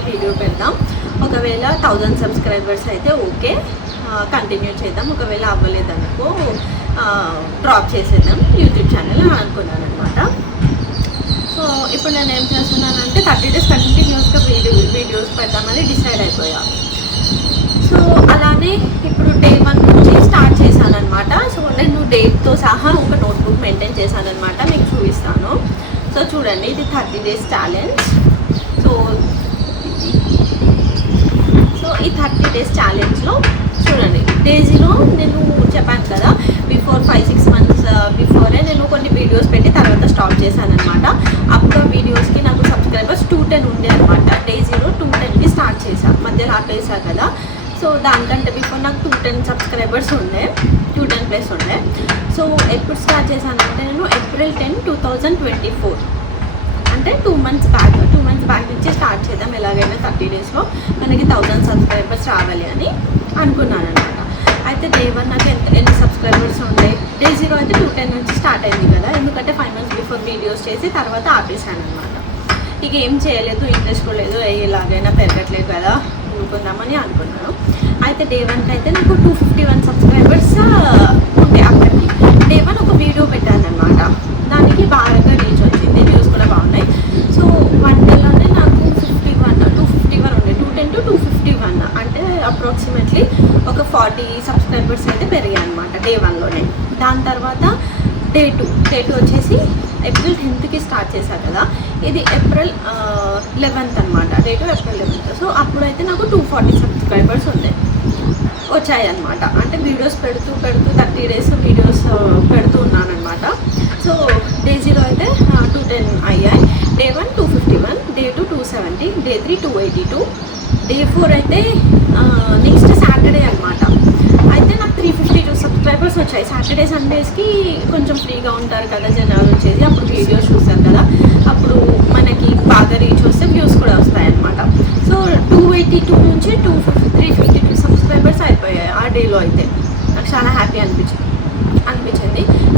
కంటిన్యూస్గా వీడియో పెడదాం. ఒకవేళ 1000 సబ్స్క్రైబర్స్ అయితే ఓకే, కంటిన్యూ చేద్దాం. ఒకవేళ అవ్వలేదనుకో డ్రాప్ చేసేద్దాం యూట్యూబ్ ఛానల్ అని అనుకున్నాను అనమాట. సో ఇప్పుడు నేను ఏం చేస్తున్నానంటే 30 days కంటిన్యూస్గా వీడియోస్ పెడదామని డిసైడ్ అయిపోయా. సో అలానే ఇప్పుడు డే 1 నుంచి స్టార్ట్ చేశాను అనమాట. సో నేను డేట్తో సహా ఒక నోట్బుక్ మెయింటైన్ చేశాను అనమాట, మీకు చూపిస్తాను. సో చూడండి, ఇది 30 days ఛాలెంజ్. సో ఈ 30 days ఛాలెంజ్లో చూడండి, డే 0 నేను చెప్పాను కదా, బిఫోర్ 5-6 months బిఫోరే నేను కొన్ని వీడియోస్ పెట్టి తర్వాత స్టాప్ చేశాను అనమాట. అప్పుడు వీడియోస్కి నాకు సబ్స్క్రైబర్స్ 210 ఉండే అనమాట. డే 0 210కి స్టార్ట్ చేశాను, మధ్యలో ఆపేసాను కదా. సో దానికంటే బిఫోర్ నాకు 210 సబ్స్క్రైబర్స్ ఉండే, 210+ ఉండే. సో ఎప్పుడు స్టార్ట్ చేశానంటే నేను April 10, 2024, అంటే 2 months బ్యాక్ నుంచి స్టార్ట్ చేద్దాం. ఎలాగైనా 30 daysలో మనకి 1000 సబ్స్క్రైబర్స్ రావాలి అని అనుకున్నాను అనమాట. అయితే డే 1 నాకు ఎన్ని సబ్స్క్రైబర్స్ ఉండే, డే 0 అయితే 210 నుంచి స్టార్ట్ అయింది కదా, ఎందుకంటే 5 months బిఫోర్ వీడియోస్ చేసి తర్వాత ఆపేసాను అనమాట. ఇక ఏం చేయలేదు, ఇంట్రెస్ట్ కూడా లేదు, ఎలాగైనా పెరగట్లేదు కదా, ఊరుకుందామని అనుకున్నాను. అయితే డే 1కి అయితే నాకు 251 సబ్స్క్రైబర్స్ ఉండే. అప్పటికి డే 1 ఒక వీడియో పెట్టాను అనమాట, దానికి బాగా రీచ్ వచ్చింది, వ్యూస్ కూడా బాగున్నాయి. సో 1 డేలోనే నాకు 251 ఉండే, 210 to 251, అంటే అప్రాక్సిమేట్లీ ఒక 40 సబ్స్క్రైబర్స్ అయితే పెరిగాయి అనమాట డే 1లోనే. దాని తర్వాత డే 2 వచ్చేసి April 10కి స్టార్ట్ చేశాను కదా, ఇది April 11th అనమాట. Day 2 April 11th. సో అప్పుడైతే నాకు 240 సబ్స్క్రైబర్స్ వచ్చాయి అనమాట. అంటే వీడియోస్ పెడుతూ 30 days వీడియోస్ పెడుతూ ఉన్నాను అనమాట. సో డే 0 అయితే 210 అయ్యాయి, డే 1 251, డే 2 270, డే 3 282, డే 4 అయితే నెక్స్ట్ సాటర్డే అనమాట. అయితే నాకు 352 సబ్స్క్రైబర్స్ వచ్చాయి. సాటర్డే సండేస్కి కొంచెం ఫ్రీగా ఉంటారు కదా జనాలు వచ్చేసి, అప్పుడు వీడియోస్ చూస్తారు కదా, అప్పుడు మనకి బాగా రీచ్ వస్తే వ్యూస్ కూడా వస్తాయన్నమాట. సో 282 నుంచి 352 సబ్స్క్రైబర్స్ అయిపోయాయి ఆ డేలో. అయితే నాకు చాలా హ్యాపీ అనిపించింది.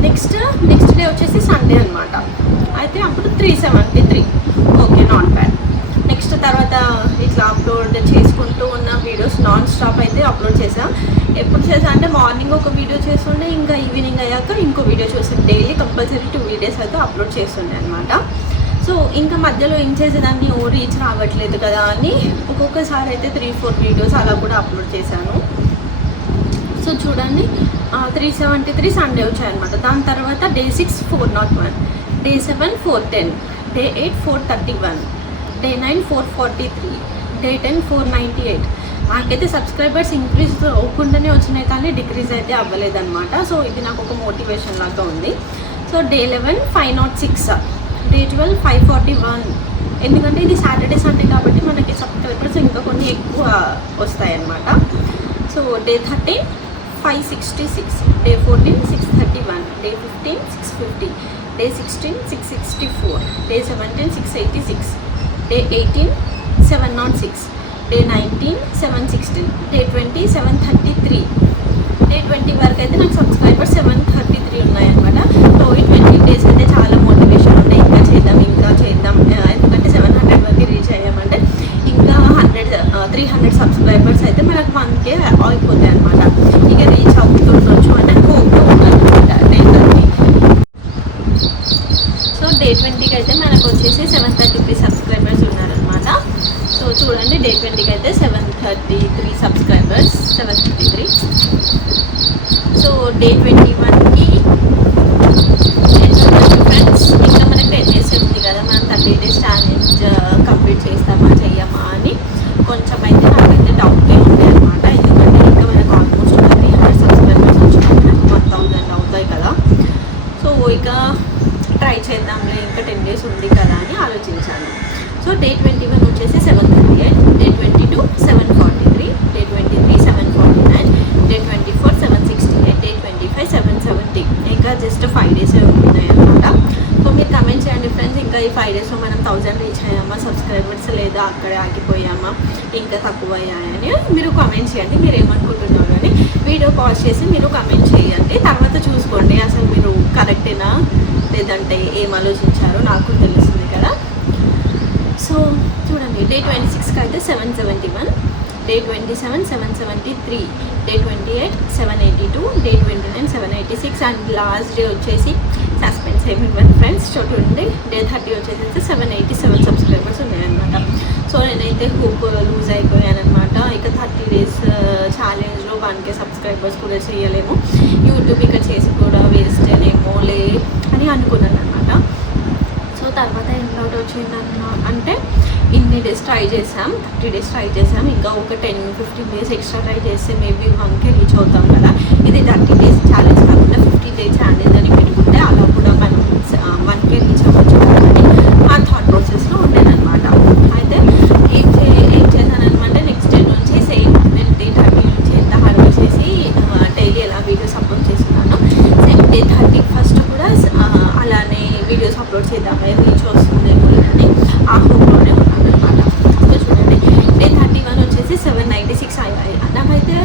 నెక్స్ట్ డే వచ్చేసి సండే అనమాట. అయితే అప్పుడు 373, ఓకే, నాట్ బ్యాడ్. నెక్స్ట్ తర్వాత ఇట్లా అప్లోడ్ చేసుకుంటూ ఉన్న వీడియోస్ నాన్ స్టాప్ అయితే అప్లోడ్ చేసాను. ఎప్పుడు చేసా అంటే మార్నింగ్ ఒక వీడియో చేస్తుండే, ఇంకా ఈవినింగ్ అయ్యాక ఇంకో వీడియో చూస్తుండే. డైలీ కంపల్సరీ 2 videos అయితే అప్లోడ్ చేస్తుండే అనమాట. సో ఇంకా మధ్యలో ఏం చేసేదాన్ని, రీచ్ రావట్లేదు కదా అని ఒక్కొక్కసారి అయితే 3-4 వీడియోస్ అలా కూడా అప్లోడ్ చేశాను. సో చూడండి, 373 సండే వచ్చాయన్నమాట. దాని తర్వాత day 6 401, day 7 410, day 8 431, day 9 443, day 10 498. నాకైతే సబ్స్క్రైబర్స్ ఇంక్రీజ్ అవ్వకుండానే వచ్చినాయి కానీ డిక్రీజ్ అయితే అవ్వలేదన్నమాట. సో ఇది నాకు ఒక మోటివేషన్ లాగా ఉంది. సో డే 11 506, డే 12 541, ఎందుకంటే ఇది సాటర్డే సండే కాబట్టి మనకి సబ్స్క్రైబర్స్ ఇంకా కొన్ని ఎక్కువ వస్తాయన్నమాట. So day 13 566, day 14 631, day 15 650, day 16 664, day 17 686, day 18 706, day 19 716, day 20 733, day 20 వరకు అయితే నాకు సబ్స్క్రైబర్స్ 733 ఉన్నాయన్నమాట. సో ఈ 20 days అయితే చాలా మోటివేషన్ ఉంది, ఇంకా చేద్దాం, ఎందుకంటే 700 వరకు రీచ్ అయ్యామంటే ఇంకా 300 సబ్స్క్రైబర్స్ అయితే మనకు 1K అయిపోతాయి అనమాట. ఇక రీచ్ అవుతుండొచ్చు అని హోప్తో ఉన్నాను అనమాట డే 30. సో డే 20కి అయితే మనకు వచ్చేసి 733 సబ్స్క్రైబర్స్ ఉన్నారనమాట. సో చూడండి, డే 20కి అయితే 733 సబ్స్క్రైబర్స్, 733. సో డే 21కి ఫ్రెండ్స్ ఇంకా మనకి 10 days ఉంది కదా, మనం 30 days ఛాలెంజ్ కంప్లీట్ చేస్తామా చెయ్యమా అని కొంచెం అయితే నాకైతే డౌటే ఉండే అనమాట. ఎందుకంటే ఇంకా మనకు ఆల్మోస్ట్ 300 సబ్స్క్రైబర్స్ వచ్చినప్పుడు నాకు 1000 అవుతాయి కదా. సో ఇక ట్రై చేద్దాంలే, ఇంకా 10 days ఉంది కదా అని ఆలోచించాను. సో డే 21 వచ్చేసి 738, డే 22 743, డే 23 749, డే 24 768, డే 25 770. ఇంకా జస్ట్ 5 days ఉన్నాయి అనమాట. సో మీరు కమెంట్ చేయండి ఫ్రెండ్స్, ఇంకా ఈ 5 daysలో మనం 1000 రీచ్ అయ్యామా, సబ్స్క్రైబర్స్ లేదా అక్కడే ఆగిపోయామా, ఇంకా తక్కువ అయ్యాయని మీరు కామెంట్ చేయండి. మీరు ఏమనుకుంటున్నారు అని వీడియో పాజ్ చేసి మీరు కామెంట్ చేయండి. తర్వాత చూసుకోండి అసలు మీరు కరెక్టేనా లేదంటే ఏం ఆలోచించారో నాకు తెలుస్తుంది కదా. సో చూడండి, డే 26కి అయితే 771, day 27 773, day 28 782, day 29 786 and last day వచ్చేసి సస్పెన్స్ ఏమి ఇవ్వండి ఫ్రెండ్స్. చూడండి డే 30 వచ్చేసి 787 సబ్స్క్రైబర్స్ ఉన్నాయన్నమాట. సో నేనైతే హోప్ లూజ్ అయిపోయానమాట. ఇక 30 days ఛాలెంజ్లో 1K సబ్స్క్రైబర్స్ కూడా చేయలేము, యూట్యూబ్ ఇక చేసి కూడా వేస్తేనేమో లే అని అనుకున్నాను అనమాట. సో తర్వాత ఏం డౌట్ వచ్చిందన్న అంటే ఇన్ని డేస్ ట్రై చేసాం, 30 days ట్రై చేసాం, ఇంకా ఒక 10-15 days ఎక్స్ట్రా ట్రై చేస్తే మేబీ 1K రీచ్ అవుతాం కదా. ఇది 30 days ఛాలెంజ్ కాకుండా 50 days ఛాలెంజ్ అని పెట్టుకుంటే అలా కూడా మనం 1K రీచ్ అవ్వచ్చు అని ఆ థాట్ ప్రాసెస్లో ఉండేదన్నమాట. అయితే ఏం చేశానమాట, నెక్స్ట్ డే నుంచి సేమ్ నేను డే 30 నుంచి ఎంత హార్డ్ వర్క్ చేసి డైలీ ఎలా వీడియోస్ అప్లోడ్ చేస్తున్నాను, సేమ్ డే 31st కూడా అలానే వీడియోస్ అప్లోడ్ చేద్దామని రీచ్ వస్తుందేమో అని ఆ హోప్లోనే ఉన్నాను అనమాట. సో చూడండి డే 31 వచ్చేసి 796 అయ్యాయి. నాకైతే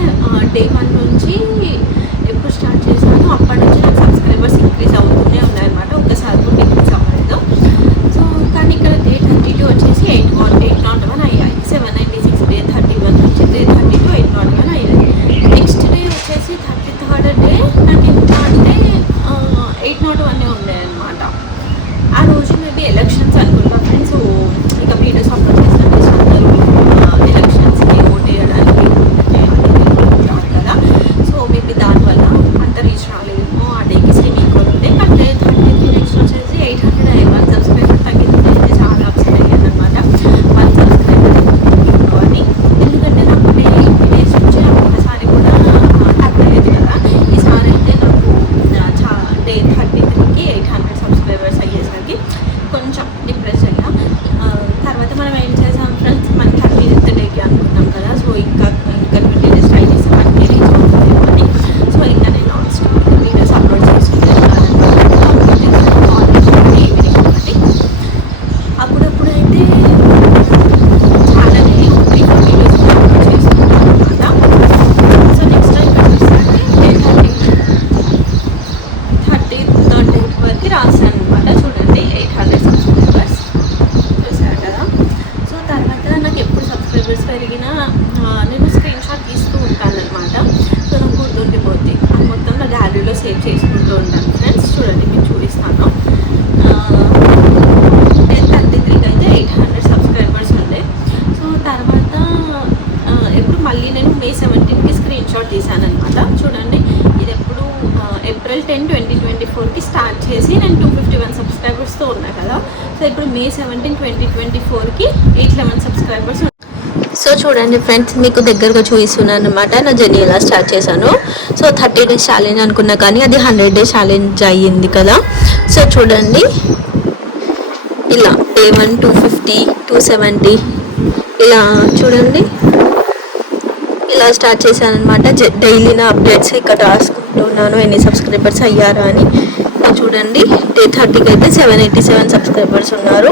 డే 1 నుంచి ఎప్పుడు స్టార్ట్ చేశాను అప్పటి నుంచి నాకు సబ్స్క్రైబర్స్ ఇంక్రీజ్ అవుతూనే ఉన్నాయన్నమాట, ఒక్కసారి కూడా ఇంక్రీజ్ అవ్వలేదు. సో కానీ ఇక్కడ డే 32 వచ్చేసి 801 అయ్యాయి. 796 డే 31 నుంచి డే 32 801 అయ్యాయి. నెక్స్ట్ డే వచ్చేసి 33rd డే నాకు ఎంత అంటే 801 ఉన్నాయన్నమాట. ఆ రోజు మేబీ ఎలక్షన్స్ అనుకుంటా ఫ్రెండ్స్. సో ఇక వీడియోస్ అప్లోడ్ చేసిన అందరూ ఎలక్షన్స్కి ఓట్ వేయడానికి కదా. సో మేబీ దానివల్ల అంత రీచ్ రాలేదేమో ఆ డేకి సేమ్ ఈక్వల్ ఉంటే. బట్ డే 33 నెక్స్ట్ వచ్చేసి 800 అయ్యాయి. 1 సబ్స్క్రైబర్ తగ్గింది. అయితే చాలా అప్సెట్ అయ్యాను అనమాట, 1 సబ్స్క్రైబర్ అని. ఎందుకంటే నాకు డే 50 days నుంచి ఒక్కసారి కూడా తగ్గలేదు కదా. ఈసారి అయితే నాకు డే 33కి 800 సబ్స్క్రైబర్స్ అయ్యేసరికి కొంచెం డిప్రెస్ అయ్యా. తర్వాత మనం ఏం చేసాం ఫ్రెండ్స్, మనం 30th డేకి అనుకున్నాం కదా. సో ఇంకా 20 days ట్రై చేసి 1K రీచ్ అవుతుందేమో అని. సో ఇంకా నేను నాన్ స్టాప్ వీడియోస్ అప్లోడ్ చేస్తున్నాను. ఈవినింగ్ ఒకటి అప్పుడప్పుడు అయితే చాలానే వీడియోస్ అప్లోడ్ చేస్తున్నాను అనమాట. సో నెక్స్ట్ టైం వచ్చేసరికి డే 30th డేట్ వరకు రాశాను అనమాట. చూడండి 800 సబ్స్క్రైబర్స్ చూసారు కదా. సో తర్వాత నాకు ఎప్పుడు సబ్స్క్రైబర్స్ పెరిగినా నేను స్క్రీన్ షాట్ తీస్తూ ఉంటాను అనమాట. సో నాకు గుర్తుండిపోద్ది, అది మొత్తం నా గ్యాలరీలో సేవ్ చేసుకుంటూ ఉంటాను ఫ్రెండ్స్. చూడండి మీకు చూపిస్తాను. 33కి అయితే 800 సబ్స్క్రైబర్స్ ఉండే. సో తర్వాత ఎప్పుడు మళ్ళీ నేను May 17కి స్క్రీన్ షాట్ తీసాను అనమాట. చూడండి ఇది ఎప్పుడు April 10, 2024కి స్టార్ట్ చేసి నేను 251 సబ్స్క్రైబర్స్తో ఉన్నా కదా. సో ఇప్పుడు May 17, 2024కి 811 సబ్స్క్రైబర్స్. సో చూడండి ఫ్రెండ్స్, మీకు దగ్గరగా చూపిస్తున్నాను అనమాట నా జర్నీ ఎలా స్టార్ట్ చేశాను. సో 30 days ఛాలెంజ్ అనుకున్నా కానీ అది 100 days ఛాలెంజ్ అయ్యింది కదా. సో చూడండి ఇలా డే 1 250, 270 ఇలా చూడండి ఇలా స్టార్ట్ చేశాను అనమాట. డైలీ నా అప్డేట్స్ ఇక్కడ రాసుకుంటున్నాను ఎన్ని సబ్స్క్రైబర్స్ అయ్యారా అని. చూడండి డే 30కి అయితే 787 సబ్స్క్రైబర్స్ ఉన్నారు.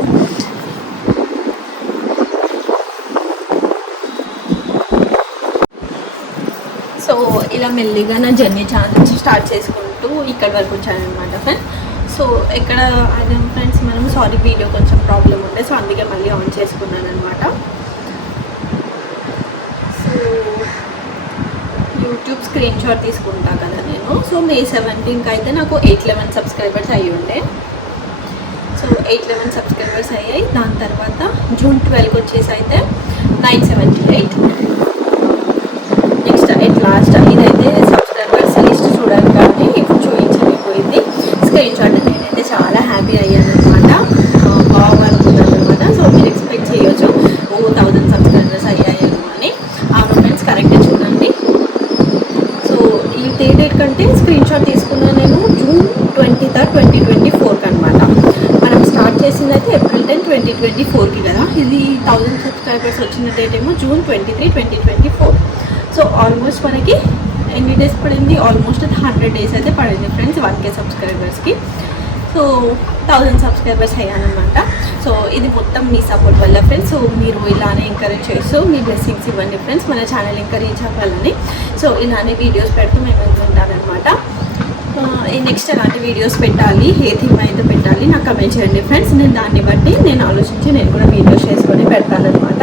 సో ఇలా మెల్లిగా నా జర్నీ ఛాలెంజ్ స్టార్ట్ చేసుకుంటూ ఇక్కడ వరకు వచ్చానమాట ఫ్రెండ్స్. సో ఇక్కడ అదే ఫ్రెండ్స్ మనం సారీ వీడియో కొంచెం ప్రాబ్లం ఉండే, సో అందుకే మళ్ళీ ఆన్ చేసుకున్నాను అనమాట. సో యూట్యూబ్ స్క్రీన్ షాట్ తీసుకుంటా కదా నేను. సో May 17కి అయితే నాకు 811 సబ్స్క్రైబర్స్ అయ్యి ఉండే. సో 811 సబ్స్క్రైబర్స్ అయ్యాయి. దాని తర్వాత June 12కి వచ్చేసి అయితే 978. నెక్స్ట్ లాస్ట్ ఇదైతే సబ్స్క్రైబర్స్ లిస్ట్ చూడాలి కానీ ఇప్పుడు చూపించలేకపోయింది. స్క్రీన్ షాట్ నేనైతే చాలా హ్యాపీ అయ్యాను అనమాట, బాగా అనుకున్నాను అనమాట. సో మీరు ఎక్స్పెక్ట్ చేయొచ్చు 1000 సబ్స్క్రైబర్స్ అయ్యాయేమో అని. అవును ఫ్రెండ్స్, కరెక్ట్గా చూడండి. సో ఈ డేట్ కంటే స్క్రీన్ షాట్ తీసుకున్నాను నేను June 23rd, 2024కి అనమాట. మనం స్టార్ట్ చేసింది అయితే April 10, 2024కి కదా. ఇది 1000 సబ్స్క్రైబర్స్ వచ్చిన డేట్ ఏమో June 23, 2024. సో ఆల్మోస్ట్ మనకి ఎన్ని డేస్ పడింది, ఆల్మోస్ట్ 100 days అయితే పడింది ఫ్రెండ్స్ 1K సబ్స్క్రైబర్స్కి. So 1000 subscribers అయ్యానమాట. సో ఇది మొత్తం మీ సపోర్ట్ వల్ల ఫ్రెండ్స్. సో మీరు ఇలానే ఎంకరేజ్ చేస్తూ మీ బ్లెస్సింగ్స్ ఇవ్వండి ఫ్రెండ్స్, మన ఛానల్ ఇంకా రీచ్ అవ్వాలని. సో ఇలానే వీడియోస్ పెడుతూ మేము వెళ్తుంటానమాట. నెక్స్ట్ ఎలాంటి వీడియోస్ పెట్టాలి, ఏ థీమ్ అయితే పెట్టాలి నాకు కమెంట్ చేయండి ఫ్రెండ్స్. నేను దాన్ని బట్టి నేను ఆలోచించి నేను కూడా వీడియోస్ చేసుకొని పెడతాను అనమాట.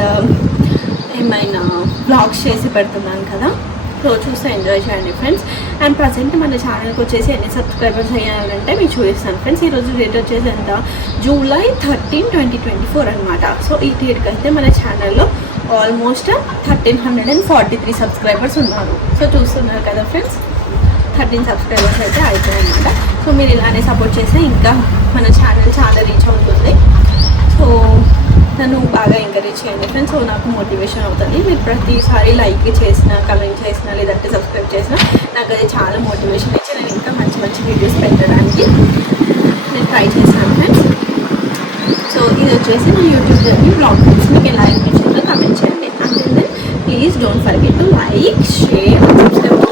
అండ్ ఏమైనా బ్లాగ్స్ చేసి పెడుతున్నాను కదా, సో చూస్తే ఎంజాయ్ చేయండి ఫ్రెండ్స్. అండ్ ప్రజెంట్ మన ఛానల్కి వచ్చేసి ఎన్ని సబ్స్క్రైబర్స్ అయ్యారంటే మీకు చూపిస్తాను ఫ్రెండ్స్. ఈరోజు డేట్ వచ్చేసి ఎంత, జూలై 13, 2024 అనమాట. సో ఈ డేట్కి అయితే మన ఛానల్లో ఆల్మోస్ట్ 1343 సబ్స్క్రైబర్స్ ఉన్నారు. సో చూస్తున్నారు కదా ఫ్రెండ్స్, 13 సబ్స్క్రైబర్స్ అయితే అయిపోయాయి అనమాట. సో మీరు ఇలానే సపోర్ట్ చేస్తే ఇంకా మన ఛానల్ చాలా రీచ్ అవుతుంది. సో నన్ను బాగా ఎంకరేజ్ చేయండి ఫ్రెండ్స్. సో నాకు మోటివేషన్ అవుతుంది. మీరు ప్రతిసారి లైక్ చేసినా, కమెంట్ చేసినా, లేదంటే సబ్స్క్రైబ్ చేసినా నాకు అది చాలా మోటివేషన్ ఇచ్చి నేను ఇంకా మంచి మంచి వీడియోస్ పెట్టడానికి నేను ట్రై చేస్తాను ఫ్రెండ్స్. సో ఇది వచ్చేసి నా యూట్యూబ్ జర్నీ బ్లాగ్. మీకు ఎలా అనిపించిందో కమెంట్ చేయండి. అంటే please don't forget to like, share, subscribe.